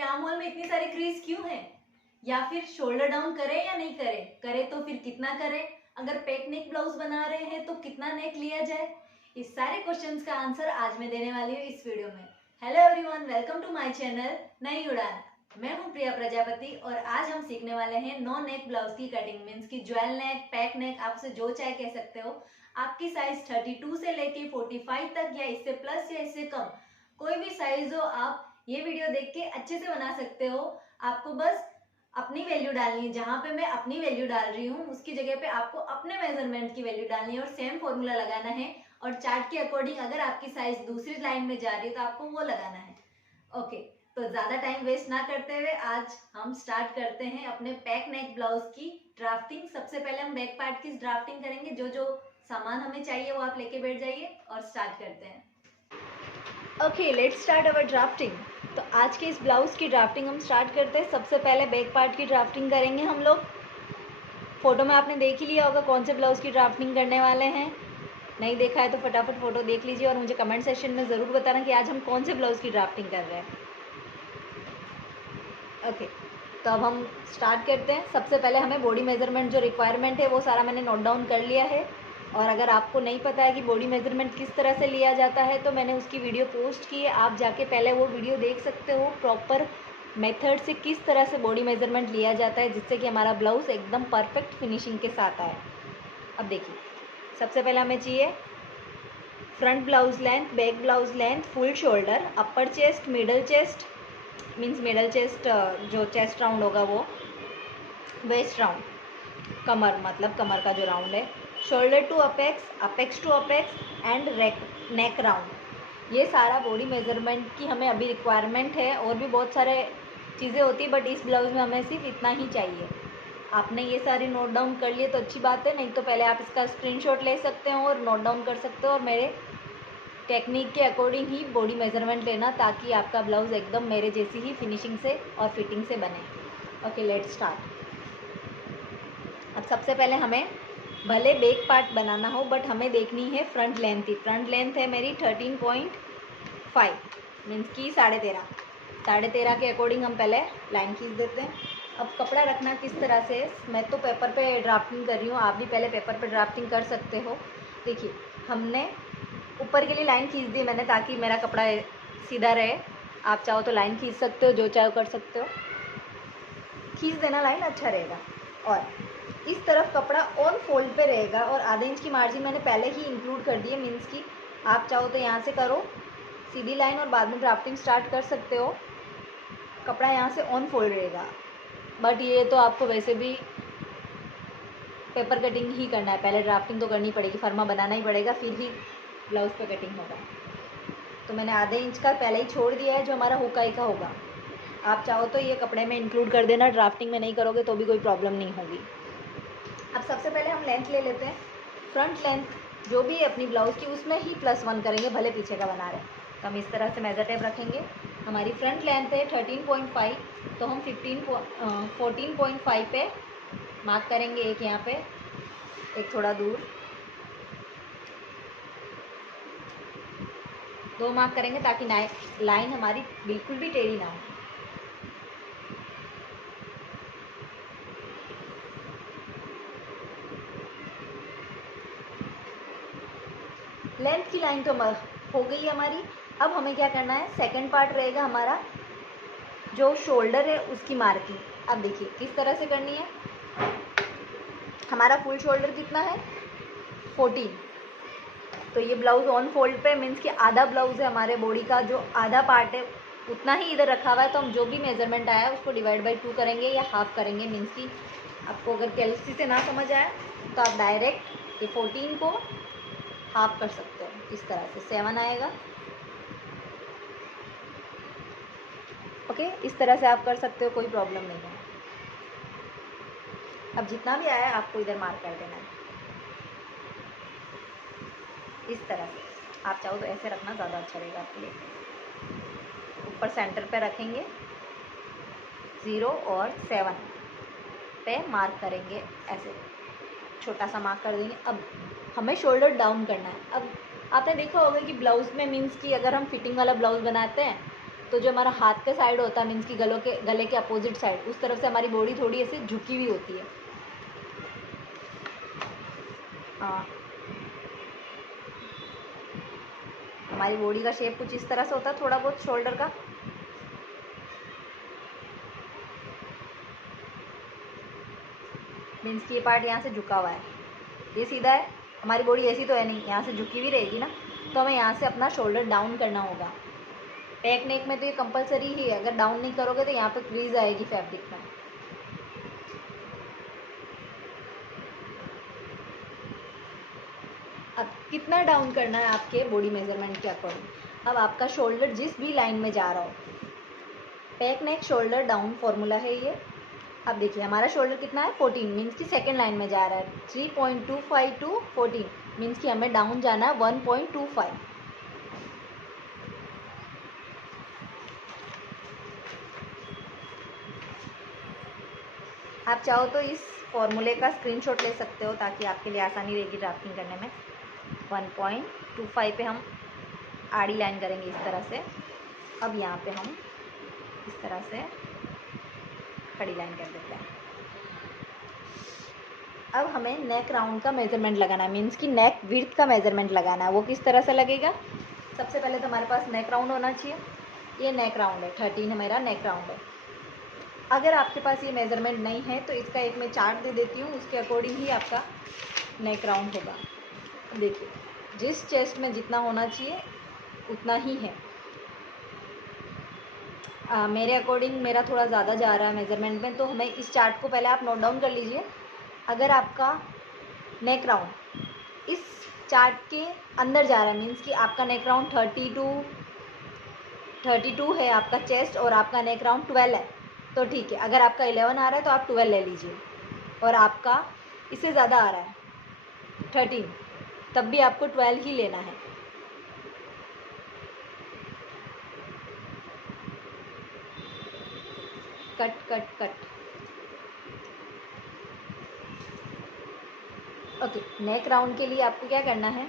ये arm hole में इतनी सारी क्रीज क्यों है, या फिर शोल्डर डाउन करें या नहीं करें, करे तो फिर कितना करें, अगर पैक नेक ब्लाउज बना रहे हैं तो कितना नेक लिया जाए, इस सारे क्वेश्चंस का आंसर आज मैं देने वाली हूँ इस वीडियो में। Hello everyone, welcome to my channel Nai Udaan. मैं हूँ प्रिया प्रजापति और आज हम सीखने वाले हैं नो नेक ब्लाउज की कटिंग। मीन्स की ज्वेल नेक, पैक नेक, आप उसे जो चाहे कह सकते हो। आपकी साइज 32 से लेके 45 तक या इससे प्लस या इससे कम कोई भी साइज हो, आप ये वीडियो देख के अच्छे से बना सकते हो। आपको बस अपनी वैल्यू डालनी है, जहां पे मैं अपनी वैल्यू डाल रही हूँ उसकी जगह पे आपको अपने मेजरमेंट की वैल्यू डालनी है और सेम फॉर्मूला लगाना है। और चार्ट के अकॉर्डिंग अगर आपकी साइज दूसरी लाइन में जा रही है तो आपको वो लगाना है। ओके, तो ज्यादा टाइम वेस्ट ना करते हुए आज हम स्टार्ट करते हैं अपने पैक नेक ब्लाउज की ड्राफ्टिंग। सबसे पहले हम बैक पार्ट की ड्राफ्टिंग करेंगे। जो जो सामान हमें चाहिए वो आप लेके बैठ जाइए और स्टार्ट करते हैं। Okay, let's start our drafting. तो आज के इस ब्लाउज की ड्राफ्टिंग हम स्टार्ट करते हैं। सबसे पहले बैक पार्ट की ड्राफ्टिंग करेंगे हम लोग। फोटो में आपने देख ही लिया होगा कौन से ब्लाउज की ड्राफ्टिंग करने वाले हैं। नहीं देखा है तो फटाफट फोटो देख लीजिए और मुझे कमेंट सेक्शन में ज़रूर बताना कि आज हम कौन से ब्लाउज की ड्राफ्टिंग कर रहे हैं। ओके, तो अब हम स्टार्ट करते हैं। सबसे पहले हमें बॉडी मेजरमेंट जो रिक्वायरमेंट है वो सारा मैंने नोट डाउन कर लिया है। और अगर आपको नहीं पता है कि बॉडी मेजरमेंट किस तरह से लिया जाता है तो मैंने उसकी वीडियो पोस्ट की है, आप जाके पहले वो वीडियो देख सकते हो। प्रॉपर मेथड से किस तरह से बॉडी मेजरमेंट लिया जाता है जिससे कि हमारा ब्लाउज एकदम परफेक्ट फिनिशिंग के साथ आए। अब देखिए, सबसे पहले हमें चाहिए front blouse length, back blouse length, full shoulder, अपर chest, middle chest, means middle chest जो चेस्ट राउंड होगा वो, वेस्ट राउंड, कमर मतलब कमर का जो राउंड है, shoulder to apex, apex to apex and neck round. ये सारा बॉडी मेजरमेंट की हमें अभी रिक्वायरमेंट है। और भी बहुत सारे चीज़ें होती है बट इस ब्लाउज में हमें सिर्फ इतना ही चाहिए। आपने ये सारी नोट डाउन कर लिए तो अच्छी बात है, नहीं तो पहले आप इसका स्क्रीनशॉट ले सकते हो और नोट डाउन कर सकते हो और मेरे टेक्निक के अकॉर्डिंग ही बॉडी मेजरमेंट लेना ताकि आपका ब्लाउज एकदम मेरे जैसी ही फिनिशिंग से और फिटिंग से बने। Okay, let's start. अब सबसे पहले हमें भले बैक पार्ट बनाना हो बट हमें देखनी है फ्रंट लेंथ ही। फ्रंट लेंथ है मेरी 13.5 मीन्स की 13.5 के अकॉर्डिंग हम पहले लाइन खींच देते हैं। अब कपड़ा रखना किस तरह से, मैं तो पेपर पे ड्राफ्टिंग कर रही हूँ, आप भी पहले पेपर पे ड्राफ्टिंग कर सकते हो। देखिए, हमने ऊपर के लिए लाइन खींच दी मैंने ताकि मेरा कपड़ा सीधा रहे। आप चाहो तो लाइन खींच सकते हो, जो चाहो कर सकते हो, खींच देना लाइन, अच्छा रहेगा। और इस तरफ कपड़ा ऑन फोल्ड पे रहेगा और आधे इंच की मार्जिन मैंने पहले ही इंक्लूड कर दी है। मीन्स की आप चाहो तो यहाँ से करो सीधी लाइन और बाद में ड्राफ्टिंग स्टार्ट कर सकते हो। कपड़ा यहाँ से ऑन फोल्ड रहेगा बट ये तो आपको वैसे भी पेपर कटिंग ही करना है, पहले ड्राफ्टिंग तो करनी पड़ेगी, फर्मा बनाना ही पड़ेगा, फिर ही ब्लाउज पे कटिंग होगा। तो मैंने आधे इंच का पहले ही छोड़ दिया है जो हमारा हुकाई का होगा। आप चाहो तो ये कपड़े में इंक्लूड कर देना, ड्राफ्टिंग में नहीं करोगे तो भी कोई प्रॉब्लम नहीं होगी। अब सबसे पहले हम लेंथ ले लेते हैं। फ्रंट लेंथ जो भी है अपनी ब्लाउज़ की उसमें ही +1 करेंगे, भले पीछे का बना रहे। तो हम इस तरह से मेजर टेप रखेंगे। हमारी फ्रंट लेंथ है 13.5, तो हम 14.5 पे मार्क करेंगे। एक यहाँ पे, एक थोड़ा दूर, 2 मार्क करेंगे ताकि लाइन हमारी बिल्कुल भी टेढ़ी ना हो। लेंथ की लाइन तो हो गई हमारी। अब हमें क्या करना है, सेकंड पार्ट रहेगा हमारा जो शोल्डर है उसकी मार्किंग। अब देखिए किस तरह से करनी है। हमारा फुल शोल्डर कितना है, 14। तो ये ब्लाउज ऑन फोल्ड पे मीन्स कि आधा ब्लाउज है हमारे बॉडी का, जो आधा पार्ट है उतना ही इधर रखा हुआ है। तो हम जो भी मेजरमेंट आया है उसको डिवाइड बाई 2 करेंगे या हाफ करेंगे। मीन्स कि आपको अगर कैलसी से ना समझ आए तो आप डायरेक्ट ये 14 को हाफ कर सकते हो। इस तरह से 7 आएगा। ओके, इस तरह से आप कर सकते हो, कोई प्रॉब्लम नहीं है। अब जितना भी आया है आपको इधर मार्क कर देना है इस तरह से। आप चाहो तो ऐसे रखना ज़्यादा अच्छा रहेगा आपके लिए। ऊपर सेंटर पे रखेंगे 0 और 7 पे मार्क करेंगे, ऐसे छोटा सा मार्क कर देंगे। अब हमें शोल्डर डाउन करना है। अब आपने देखा होगा कि ब्लाउज़ में मीन्स कि अगर हम फिटिंग वाला ब्लाउज़ बनाते हैं तो जो हमारा हाथ का साइड होता है, मीन्स की गले के अपोजिट साइड, उस तरफ से हमारी बॉडी थोड़ी ऐसे झुकी हुई होती है। हाँ, हमारी बॉडी का शेप कुछ इस तरह से होता है, थोड़ा बहुत शोल्डर का। मीन्स की ये पार्ट यहाँ से झुका हुआ है, ये सीधा है, हमारी बॉडी ऐसी तो है नहीं, यहाँ से झुकी हुई रहेगी ना, तो हमें यहाँ से अपना शोल्डर डाउन करना होगा। बैक नेक में तो ये कंपलसरी ही है, अगर डाउन नहीं करोगे तो यहाँ पे क्रीज आएगी फैब्रिक में। अब कितना डाउन करना है आपके बॉडी मेजरमेंट के अकॉर्डिंग। अब आपका शोल्डर जिस भी लाइन में जा रहा हो, back neck shoulder down formula है ये। अब देखिए हमारा शोल्डर कितना है 14, मीन्स की सेकेंड लाइन में जा रहा है। 3.25 टू 14 मीन्स की हमें डाउन जाना है 1.25। आप चाहो तो इस फॉर्मूले का स्क्रीनशॉट ले सकते हो ताकि आपके लिए आसानी रहेगी ड्राफ्टिंग करने में। 1.25 पे हम आड़ी लाइन करेंगे इस तरह से। अब यहाँ पे हम इस तरह से खड़ी लाइन कर देते हैं। अब हमें नेक राउंड का मेजरमेंट लगाना है, मीन्स कि नेक विड्थ का मेजरमेंट लगाना है। वो किस तरह से लगेगा, सबसे पहले तो हमारे पास नेक राउंड होना चाहिए। ये नेक राउंड है, 13 है मेरा नेक राउंड है। अगर आपके पास ये मेजरमेंट नहीं है तो इसका एक मैं चार्ट दे देती हूँ, उसके अकॉर्डिंग ही आपका नेक राउंड होगा। देखिए जिस चेस्ट में जितना होना चाहिए उतना ही है। मेरे अकॉर्डिंग मेरा थोड़ा ज़्यादा जा रहा है मेजरमेंट में, तो हमें इस चार्ट को पहले आप नोट डाउन कर लीजिए। अगर आपका नेक राउंड इस चार्ट के अंदर जा रहा है, मीन्स कि आपका नेक राउंड 32 है आपका चेस्ट, और आपका नेक राउंड 12 है, तो ठीक है। अगर आपका 11 आ रहा है तो आप 12 ले लीजिए, और आपका इससे ज़्यादा आ रहा है 13, तब भी आपको 12 ही लेना है। Cut cut cut. ओके, नेक राउंड के लिए आपको क्या करना है,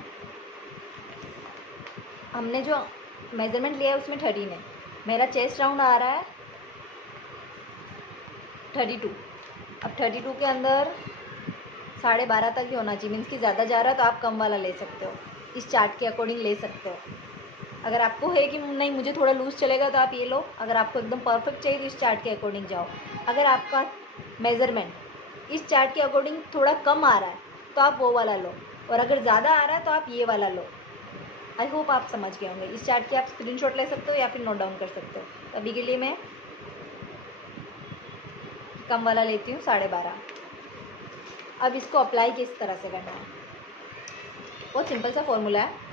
हमने जो मेजरमेंट लिया है उसमें 13 है, मेरा चेस्ट राउंड आ रहा है 32। अब 32 के अंदर 12.5 तक ही होना चाहिए, मीन्स कि ज़्यादा जा रहा है तो आप कम वाला ले सकते हो, इस चार्ट के अकॉर्डिंग ले सकते हो। अगर आपको है कि नहीं मुझे थोड़ा लूज़ चलेगा तो आप ये लो, अगर आपको एकदम परफेक्ट चाहिए तो इस चार्ट के अकॉर्डिंग जाओ। अगर आपका मेज़रमेंट इस चार्ट के अकॉर्डिंग थोड़ा कम आ रहा है तो आप वो वाला लो, और अगर ज़्यादा आ रहा है तो आप ये वाला लो। आई होप आप समझ गए होंगे। इस चार्ट के आप स्क्रीनशॉट ले सकते हो या फिर नोट डाउन कर सकते हो। तो अभी के लिए मैं कम वाला लेती हूँ 12.5। अब इसको अप्लाई किस तरह से करना है, बहुत सिंपल सा फॉर्मूला है।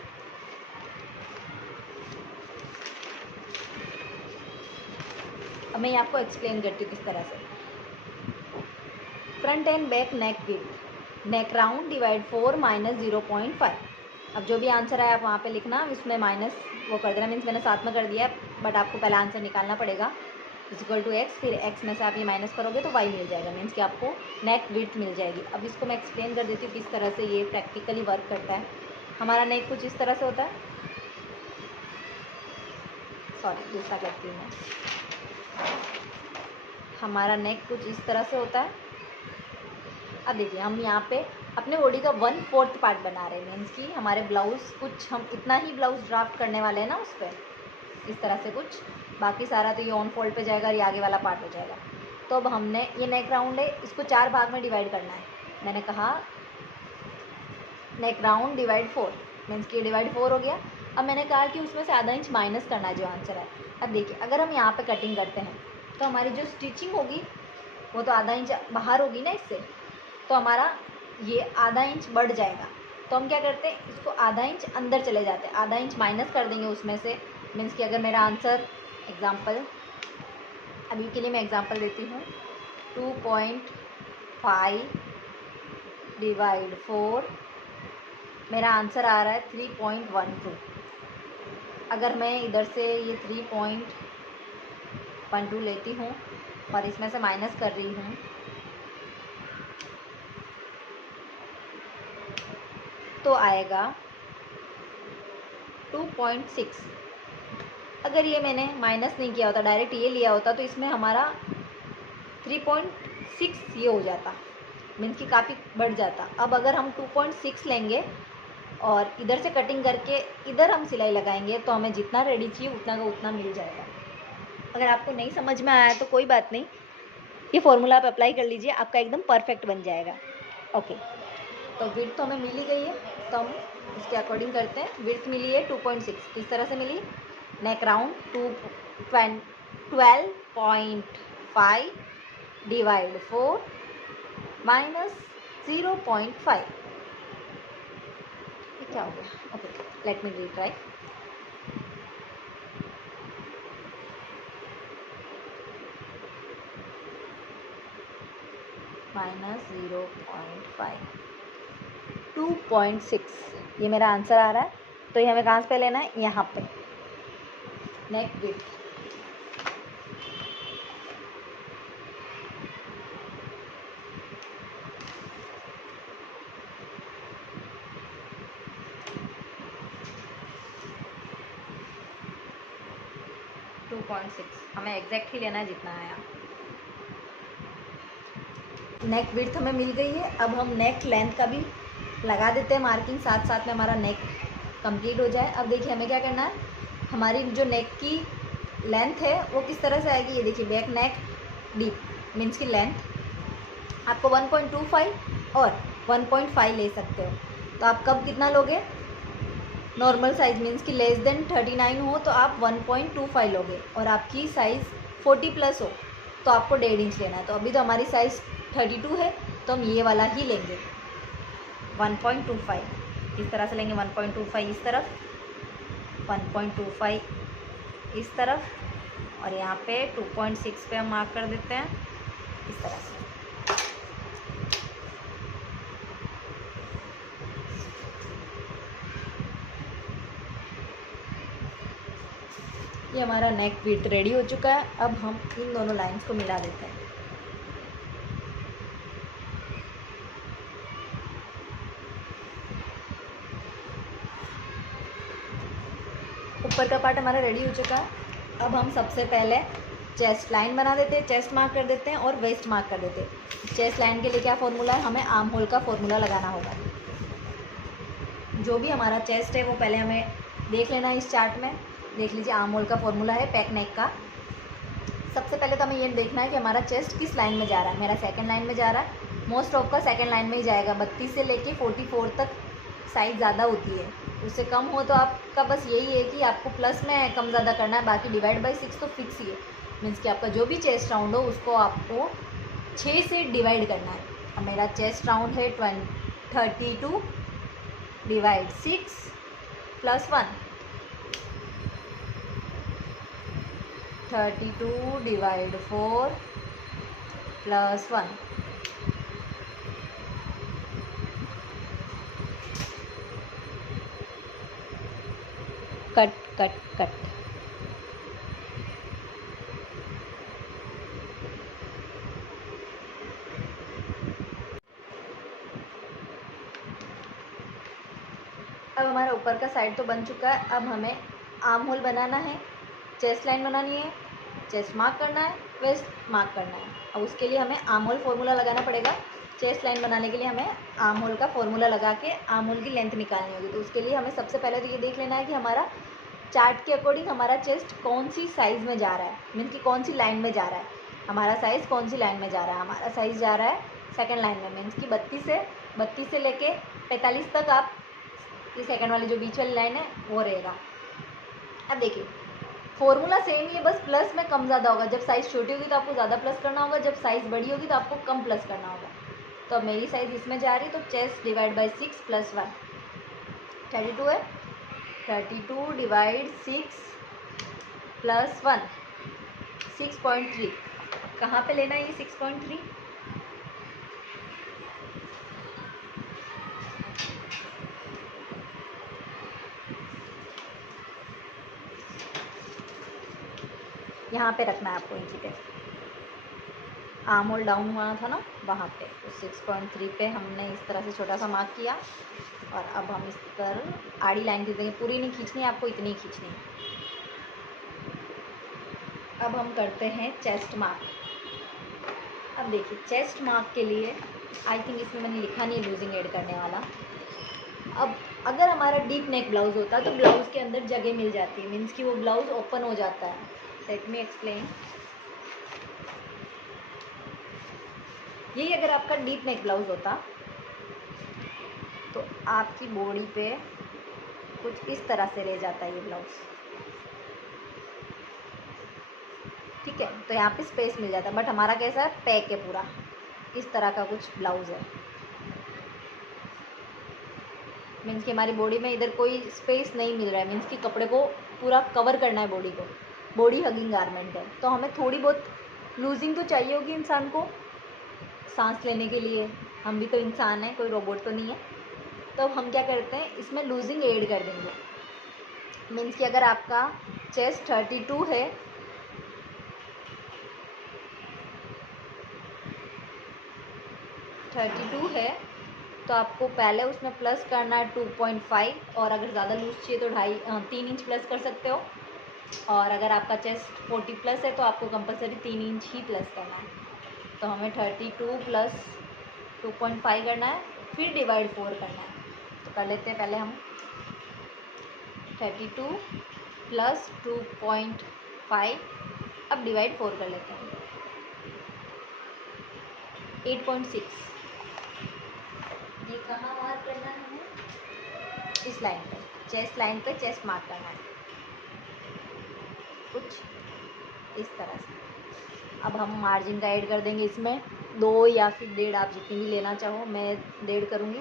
अब मैं आपको एक्सप्लेन करती हूँ किस तरह से। Front end back neck width, नेक राउंड डिवाइड 4 माइनस 0.5। अब जो भी आंसर है आप वहाँ पे लिखना, इसमें माइनस वो कर देना, मीन्स मैंने साथ में कर दिया है, बट आपको पहला आंसर निकालना पड़ेगा। इक्वल टू एक्स, फिर एक्स में से आप ये माइनस करोगे तो वाई मिल जाएगा, मीन्स कि आपको नेक विड्थ मिल जाएगी। अब इसको मैं एक्सप्लेन कर देती हूँ किस तरह से ये प्रैक्टिकली वर्क करता है। हमारा नेक कुछ इस तरह से होता है, सॉरी दूसरा करती हूँ मैं। हमारा नेक कुछ इस तरह से होता है। अब देखिए हम यहाँ पे अपने बॉडी का 1/4 पार्ट बना रहे हैं, मीन्स कि हमारे ब्लाउज़ कुछ हम इतना ही ब्लाउज़ ड्राफ्ट करने वाले हैं ना उस पर, इस तरह से कुछ, बाकी सारा तो ये ऑन फोल्ड पे जाएगा और ये आगे वाला पार्ट हो जाएगा। तो अब हमने ये नेक राउंड है, इसको 4 भाग में डिवाइड करना है। मैंने कहा नेक राउंड डिवाइड 4, मीन्स कि डिवाइड 4 हो गया। अब मैंने कहा कि उसमें से आधा इंच माइनस करना है जो आंसर है। अब देखिए अगर हम यहाँ पे कटिंग करते हैं तो हमारी जो स्टिचिंग होगी वो तो आधा इंच बाहर होगी ना इससे, तो हमारा ये आधा इंच बढ़ जाएगा। तो हम क्या करते हैं, इसको आधा इंच अंदर चले जाते हैं, आधा इंच माइनस कर देंगे उसमें से। मीन्स कि अगर मेरा आंसर एग्ज़ाम्पल, अभी के लिए मैं एग्ज़ाम्पल देती हूँ, 2.5 डिवाइड 4, मेरा आंसर आ रहा है 3.12। अगर मैं इधर से ये 3.12 लेती हूँ और इसमें से माइनस कर रही हूँ, तो आएगा 2.6। अगर ये मैंने माइनस नहीं किया होता, डायरेक्ट ये लिया होता, तो इसमें हमारा 3.6 ये हो जाता, मीन्स कि काफ़ी बढ़ जाता। अब अगर हम 2.6 लेंगे और इधर से कटिंग करके इधर हम सिलाई लगाएंगे तो हमें जितना रेडी चाहिए उतना का उतना मिल जाएगा। अगर आपको नहीं समझ में आया तो कोई बात नहीं, ये फॉर्मूला आप अप्लाई कर लीजिए, आपका एकदम परफेक्ट बन जाएगा। ओके, तो विड्थ तो हमें मिल ही गई है, तो हम इसके अकॉर्डिंग करते हैं। विड्थ मिली है 2.6, किस तरह से मिली? नेक राउंड 12.5 डिवाइड 4 माइनस 0.5, क्या हो गया? Okay, let me retry. Minus 0.5 2.6, ये मेरा आंसर आ रहा है। तो ये हमें कहाँ पे लेना है? यहाँ पे नेक विड्थ। हमें एग्जैक्ट ही लेना है जितना आया। नेक विड्थ हमें मिल गई है। अब हम नेक लेंथ का भी लगा देते हैं मार्किंग, साथ साथ में हमारा नेक कंप्लीट हो जाए। अब देखिए हमें क्या करना है, हमारी जो नेक की लेंथ है वो किस तरह से आएगी। ये देखिए, बैक नेक डीप मीन्स की लेंथ आपको 1.25 और 1.5 ले सकते हो। तो आप कब कितना लोगे? नॉर्मल साइज़ मीन्स कि लेस देन 39 हो तो आप 1.25 लोगे, और आपकी साइज़ 40 प्लस हो तो आपको 1.5 इंच लेना है। तो अभी तो हमारी साइज़ 32 है, तो हम ये वाला ही लेंगे 1.25। इस तरह से लेंगे 1.25 इस तरफ, 1.25 इस तरफ, और यहाँ पे 2.6 पे हम मार्क कर देते हैं इस तरह से। ये हमारा नेक विड्थ रेडी हो चुका है। अब हम इन दोनों लाइंस को मिला देते हैं। ऊपर का पार्ट हमारा रेडी हो चुका है। अब हम सबसे पहले चेस्ट लाइन बना देते हैं, चेस्ट मार्क कर देते हैं और वेस्ट मार्क कर देते हैं। चेस्ट लाइन के लिए क्या फॉर्मूला है? हमें आर्म होल का फॉर्मूला लगाना होगा। जो भी हमारा चेस्ट है वो पहले हमें देख लेना है। इस चार्ट में देख लीजिए, आर्म होल का फॉर्मूला है पैक नेक का। सबसे पहले तो हमें ये देखना है कि हमारा चेस्ट किस लाइन में जा रहा है। मेरा सेकंड लाइन में जा रहा है, मोस्ट ऑफ का सेकंड लाइन में ही जाएगा। 32 से लेके 44 तक साइज़ ज़्यादा होती है, उससे कम हो तो आपका बस यही है कि आपको प्लस में कम ज़्यादा करना है, बाकी डिवाइड बाई 6 तो फिक्स ही है। मीन्स कि आपका जो भी चेस्ट राउंड हो उसको आपको 6 से डिवाइड करना है। अब मेरा चेस्ट राउंड है 32 divide 6 plus 1, 32 divide 4 plus 1, cut cut cut. अब हमारा ऊपर का साइड तो बन चुका है। अब हमें आर्म होल बनाना है, चेस्ट लाइन बनानी है, चेस्ट मार्क करना है, वेस्ट मार्क करना है। अब उसके लिए हमें आर्म होल फॉर्मूला लगाना पड़ेगा। चेस्ट लाइन बनाने के लिए हमें आर्म होल का फॉर्मूला लगा के आर्म होल की लेंथ निकालनी होगी। तो उसके लिए हमें सबसे पहले तो ये देख लेना है कि हमारा चार्ट के अकॉर्डिंग हमारा चेस्ट कौन सी साइज़ में जा रहा है, मीन्स कि कौन सी लाइन में जा रहा है। हमारा साइज़ कौन सी लाइन में जा रहा है? हमारा साइज़ जा रहा है सेकंड लाइन में, मीन्स कि 32 से लेके 45 तक आप ये सेकंड वाली जो बीच वाली लाइन है वो रहेगा। अब देखिए फॉर्मूला सेम ही है, बस प्लस में कम ज़्यादा होगा। जब साइज़ छोटी होगी तो आपको ज़्यादा प्लस करना होगा, जब साइज़ बड़ी होगी तो आपको कम प्लस करना होगा। तो अब मेरी साइज़ इसमें जा रही, तो चेस्ट डिवाइड बाई 6 प्लस 1 32 है, 32 डिवाइड 6 प्लस 1 6.3। कहाँ पे लेना है ये 6.3? यहाँ पे रखना है आपको, इंची पे आर्म होल डाउन हुआ था ना वहाँ पे। तो 6.3 पे हमने इस तरह से छोटा सा मार्क किया, और अब हम इस पर आड़ी लाइन खींच देंगे। पूरी नहीं खींचनी है आपको, इतनी ही खींचनी है। अब हम करते हैं चेस्ट मार्क। अब देखिए चेस्ट मार्क के लिए आई थिंक इसमें मैंने लिखा नहीं लूजिंग ऐड करने वाला। अब अगर हमारा डीप नेक ब्लाउज होता है तो ब्लाउज के अंदर जगह मिल जाती है, मीन्स कि वो ब्लाउज ओपन हो जाता है। Let me explain. यही अगर आपका डीप नेक ब्लाउज होता तो आपकी बॉडी पे कुछ इस तरह से रह जाता है ये ब्लाउज, ठीक है। तो यहाँ पे स्पेस मिल जाता है, बट हमारा कैसा है, पैक है पूरा, इस तरह का कुछ ब्लाउज है। मीन्स कि हमारी बॉडी में इधर कोई स्पेस नहीं मिल रहा है, मीन्स कि कपड़े को पूरा कवर करना है बॉडी को, बॉडी हगिंग गारमेंट है। तो हमें थोड़ी बहुत लूजिंग तो चाहिए होगी इंसान को सांस लेने के लिए, हम भी तो इंसान हैं, कोई रोबोट तो नहीं है। तो हम क्या करते हैं, इसमें लूजिंग ऐड कर देंगे। मीन्स कि अगर आपका चेस्ट 32 है, तो आपको पहले उसमें प्लस करना है 2.5, और अगर ज़्यादा लूज चाहिए तो 3 इंच प्लस कर सकते हो। और अगर आपका चेस्ट 40 प्लस है तो आपको कंपलसरी 3 इंच ही प्लस करना है। तो हमें 32 प्लस 2.5 करना है, फिर डिवाइड 4 करना है। तो कर लेते हैं पहले हम 32 प्लस 2.5, अब डिवाइड 4 कर लेते हैं, 8.6। ये कहाँ मार्क करना है हमें, इस लाइन पे, चेस्ट लाइन पे चेस्ट मार्क करना है, कुछ इस तरह से। अब हम मार्जिन का ऐड कर देंगे इसमें, 2 या फिर 1.5, आप जितनी भी लेना चाहो। मैं 1.5 करूँगी,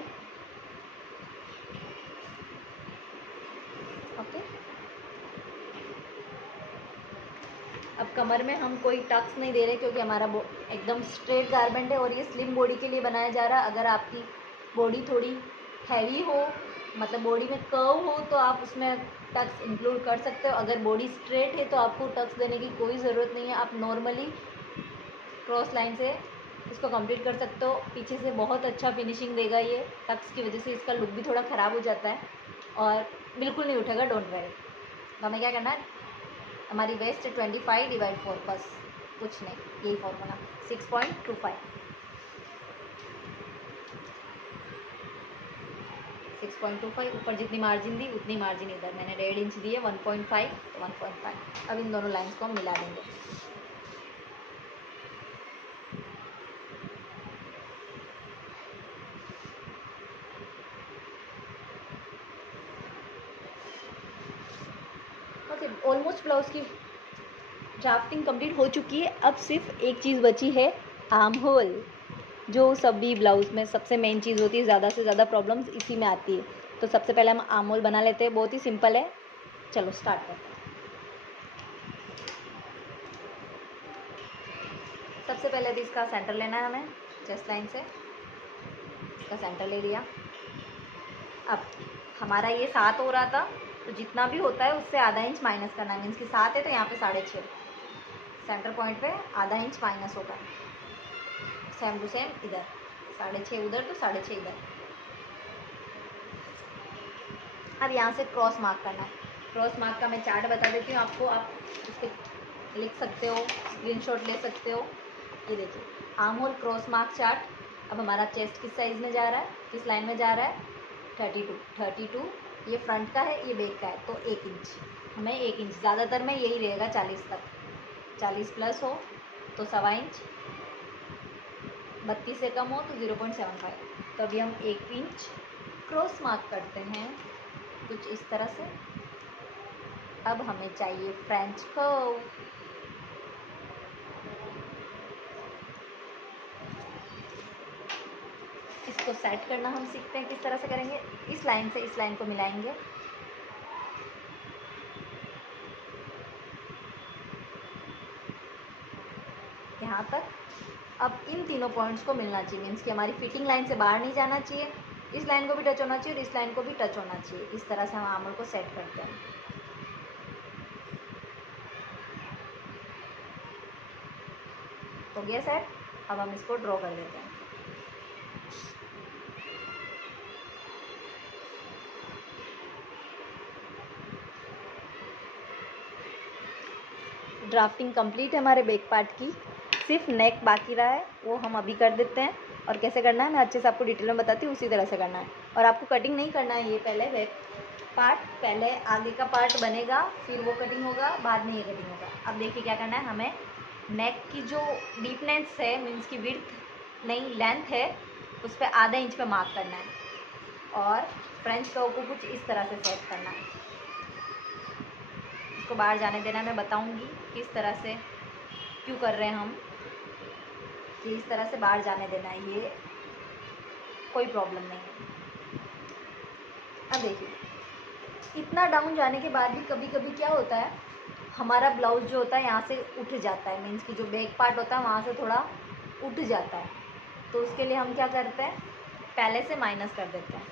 ओके। अब कमर में हम कोई टक्स नहीं दे रहे, क्योंकि हमारा एकदम स्ट्रेट गारमेंट है और ये स्लिम बॉडी के लिए बनाया जा रहा है। अगर आपकी बॉडी थोड़ी हैवी हो, मतलब बॉडी में कर्व हो, तो आप उसमें टक्स इंक्लूड कर सकते हो। अगर बॉडी स्ट्रेट है तो आपको टक्स देने की कोई ज़रूरत नहीं है, आप नॉर्मली क्रॉस लाइन से इसको कंप्लीट कर सकते हो। पीछे से बहुत अच्छा फिनिशिंग देगा ये, टक्स की वजह से इसका लुक भी थोड़ा ख़राब हो जाता है और बिल्कुल नहीं उठेगा, डोंट वरी। तो हमें क्या करना है, हमारी वेस्ट है 25 डिवाइड 4, बस कुछ नहीं, यही फॉर्मूला 6.25। 6.25 ऊपर जितनी मार्जिन दी उतनी मार्जिन इधर मैंने 1.5 इंच दी है, 1.5 तो 1.5। अब इन दोनों लाइंस को हम मिला देंगे। ओके, ऑलमोस्ट ब्लाउज की ड्राफ्टिंग कंप्लीट हो चुकी है। अब सिर्फ एक चीज़ बची है, आर्म होल, जो सभी ब्लाउज में सबसे मेन चीज़ होती है। ज़्यादा से ज़्यादा प्रॉब्लम्स इसी में आती है। तो सबसे पहले हम आर्म होल बना लेते हैं, बहुत ही सिंपल है। चलो स्टार्ट करते हैं। सबसे पहले तो इसका सेंटर लेना है हमें, चेस्ट लाइन से इसका सेंटर ले लिया। अब हमारा ये 7 हो रहा था, तो जितना भी होता है उससे आधा इंच माइनस करना है। मीन्स कि 7 है तो यहाँ पे 6.5, सेंटर पॉइंट पे आधा इंच माइनस होगा। सेम टू सेम इधर 6.5 उधर, तो 6.5 इधर। अब यहाँ से क्रॉस मार्क करना है। क्रॉस मार्क का मैं चार्ट बता देती हूँ आपको, आप इस पर लिख सकते हो, स्क्रीनशॉट ले सकते हो। ये देखिए, arm hole cross mark chart. अब हमारा चेस्ट किस साइज़ में जा रहा है, किस लाइन में जा रहा है, 32। ये फ्रंट का है, ये बैक का है, तो 1 इंच, हमें 1 इंच, ज़्यादातर में यही रहेगा 40 तक। 40 प्लस हो तो 1.25 इंच, 32 से कम हो तो 0.75। तो अभी हम 1 इंच क्रॉस मार्क करते हैं, कुछ इस तरह से। अब हमें चाहिए फ्रेंच कर्व। इसको सेट करना हम सीखते हैं, किस तरह से करेंगे। इस लाइन से इस लाइन को मिलाएंगे, यहाँ तक। अब इन तीनों पॉइंट्स को मिलना चाहिए, मीन्स कि हमारी फिटिंग लाइन से बाहर नहीं जाना चाहिए, इस लाइन को भी टच होना चाहिए और इस लाइन को भी टच होना चाहिए। इस तरह से हम आर्म होल को सेट करते हैं। हो गया सेट। अब हम इसको ड्रॉ कर देते हैं। ड्राफ्टिंग कंप्लीट है हमारे बैक पार्ट की, सिर्फ नेक बाकी रहा है, वो हम अभी कर देते हैं। और कैसे करना है मैं अच्छे से आपको डिटेल में बताती हूँ, उसी तरह से करना है। और आपको कटिंग नहीं करना है, ये पहले बैक पार्ट, पहले आगे का पार्ट बनेगा, फिर वो कटिंग होगा, बाद में ये कटिंग होगा। अब देखिए क्या करना है, हमें नेक की जो डीपनेस है, मीन्स की विड्थ नहीं लेंथ है, उस पर आधा इंच पे मार्क करना है और फ्रेंच कर्व को कुछ इस तरह से सेट करना है। इसको बाहर जाने देना, मैं बताऊंगी किस तरह से, क्यों कर रहे हैं हम, कि इस तरह से बाहर जाने देना है, ये कोई प्रॉब्लम नहीं है। अब देखिए, इतना डाउन जाने के बाद भी कभी कभी क्या होता है, हमारा ब्लाउज जो होता है यहाँ से उठ जाता है, मीन्स की जो बैक पार्ट होता है वहाँ से थोड़ा उठ जाता है। तो उसके लिए हम क्या करते हैं, पहले से माइनस कर देते हैं।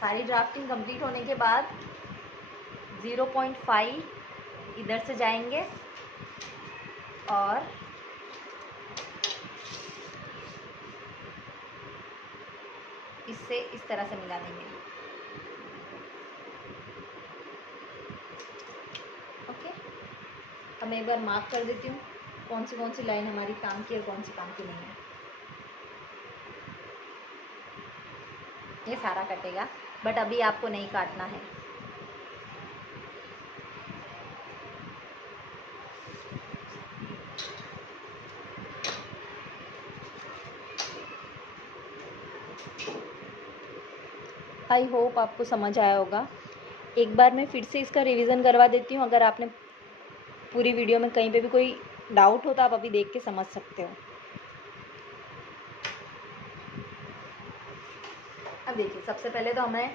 सारी ड्राफ्टिंग कंप्लीट होने के बाद 0.5 इधर से जाएंगे और इससे इस तरह से मिला देंगे। ओके, अब मैं एक बार मार्क कर देती हूँ कौन सी लाइन हमारी काम की और कौन सी काम की नहीं है। ये सारा कटेगा, बट अभी आपको नहीं काटना है। आई होप आपको समझ आया होगा। एक बार मैं फिर से इसका रिवीजन करवा देती हूँ, अगर आपने पूरी वीडियो में कहीं पे भी कोई डाउट हो तो आप अभी देख के समझ सकते हो। अब देखिए, सबसे पहले तो हमें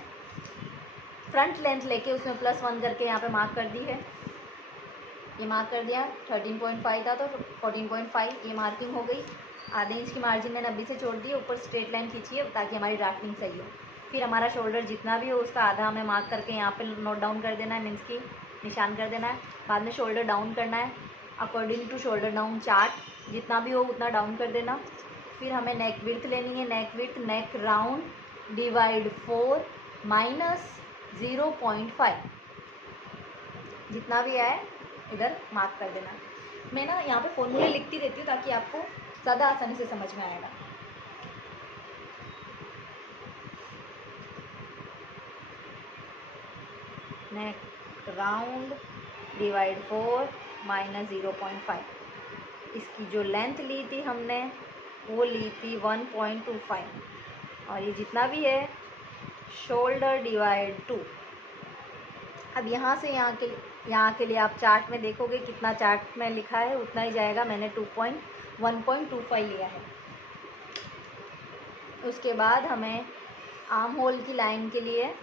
फ्रंट लेंथ लेके उसमें +1 करके यहाँ पे मार्क कर दी है। ये मार्क कर दिया, 13.5 था तो 14.5 ये मार्किंग हो गई। आधे इंच की मार्जिन मैंने अभी से छोड़ दी, ऊपर स्ट्रेट लाइन खींचिए ताकि हमारी ड्राफ्टिंग सही हो। फिर हमारा शोल्डर जितना भी हो उसका आधा हमें मार्क करके यहाँ पे नोट डाउन कर देना है, मीन्स की निशान कर देना है। बाद में शोल्डर डाउन करना है, according to shoulder down chart जितना भी हो उतना डाउन कर देना। फिर हमें नेक विड्थ लेनी है, नेक विड्थ नेक राउंड डिवाइड 4 माइनस 0.5 जितना भी आए इधर मार्क कर देना। मैं ना यहाँ पे फॉर्मूले लिखती रहती हूँ ताकि आपको ज़्यादा आसानी से समझ में आएगा। नेक राउंड डिवाइड 4 माइनस 0.5। इसकी जो लेंथ ली थी हमने वो ली थी 1.25 और ये जितना भी है शोल्डर डिवाइड 2। अब यहाँ से यहाँ के लिए आप चार्ट में देखोगे कितना चार्ट में लिखा है उतना ही जाएगा, मैंने 1.25 लिया है। उसके बाद हमें आर्म होल की लाइन के लिए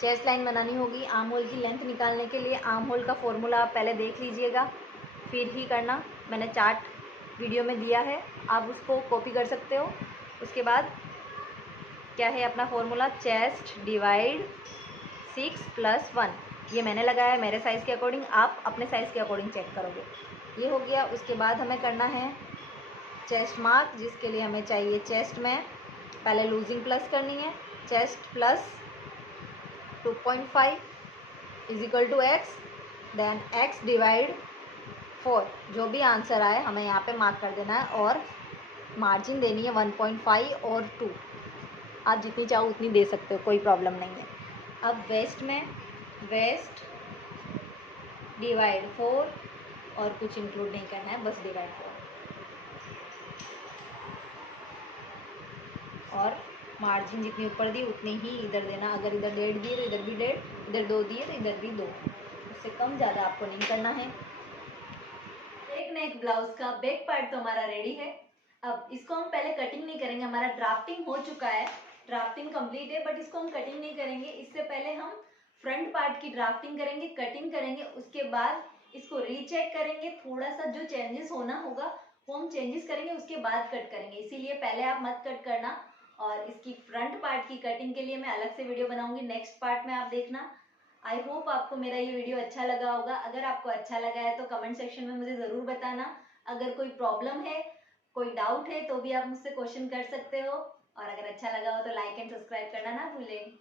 चेस्ट लाइन बनानी होगी। आर्म होल की लेंथ निकालने के लिए आर्म होल का फॉर्मूला आप पहले देख लीजिएगा, फिर ही करना। मैंने चार्ट वीडियो में दिया है, आप उसको कॉपी कर सकते हो। उसके बाद क्या है अपना फॉर्मूला, चेस्ट डिवाइड 6+1। ये मैंने लगाया मेरे साइज़ के अकॉर्डिंग, आप अपने साइज़ के अकॉर्डिंग चेक करोगे। ये हो गया। उसके बाद हमें करना है चेस्ट मार्क, जिसके लिए हमें चाहिए चेस्ट में पहले लूजिंग प्लस करनी है, chest plus 2.5 is equal to x, then x divide 4। जो भी आंसर आए हमें यहाँ पे मार्क कर देना है और मार्जिन देनी है 1.5 और 2। आप जितनी चाहो उतनी दे सकते हो, कोई प्रॉब्लम नहीं है। अब वेस्ट में वेस्ट डिवाइड 4 और कुछ इंक्लूड नहीं करना है, बस डिवाइड 4 और मार्जिन जितनी ऊपर दी उतनी ही इधर देना। अगर इधर 1.5 दिए तो इधर भी 1.5, इधर 2 दिए तो इधर भी 2, उससे कम ज़्यादा आपको नहीं करना है। एक नेक ब्लाउज का बैक पार्ट तो हमारा रेडी है। अब इसको हम पहले कटिंग नहीं करेंगे, हमारा ड्राफ्टिंग हो चुका है, ड्राफ्टिंग कंप्लीट है, बट इसको हम कटिंग नहीं करेंगे। इससे पहले हम फ्रंट पार्ट की ड्राफ्टिंग करेंगे, कटिंग करेंगे। उसके बाद इसको रीचेक करेंगे, थोड़ा सा जो चेंजेस होना होगा वो हम चेंजेस करेंगे, उसके बाद कट करेंगे। इसीलिए पहले आप मत कट करना। और इसकी फ्रंट पार्ट की कटिंग के लिए मैं अलग से वीडियो बनाऊंगी, नेक्स्ट पार्ट में आप देखना। आई होप आपको मेरा ये वीडियो अच्छा लगा होगा। अगर आपको अच्छा लगा है तो कमेंट सेक्शन में मुझे ज़रूर बताना। अगर कोई प्रॉब्लम है, कोई डाउट है तो भी आप मुझसे क्वेश्चन कर सकते हो। और अगर अच्छा लगा हो तो लाइक एंड सब्सक्राइब करना ना भूलें।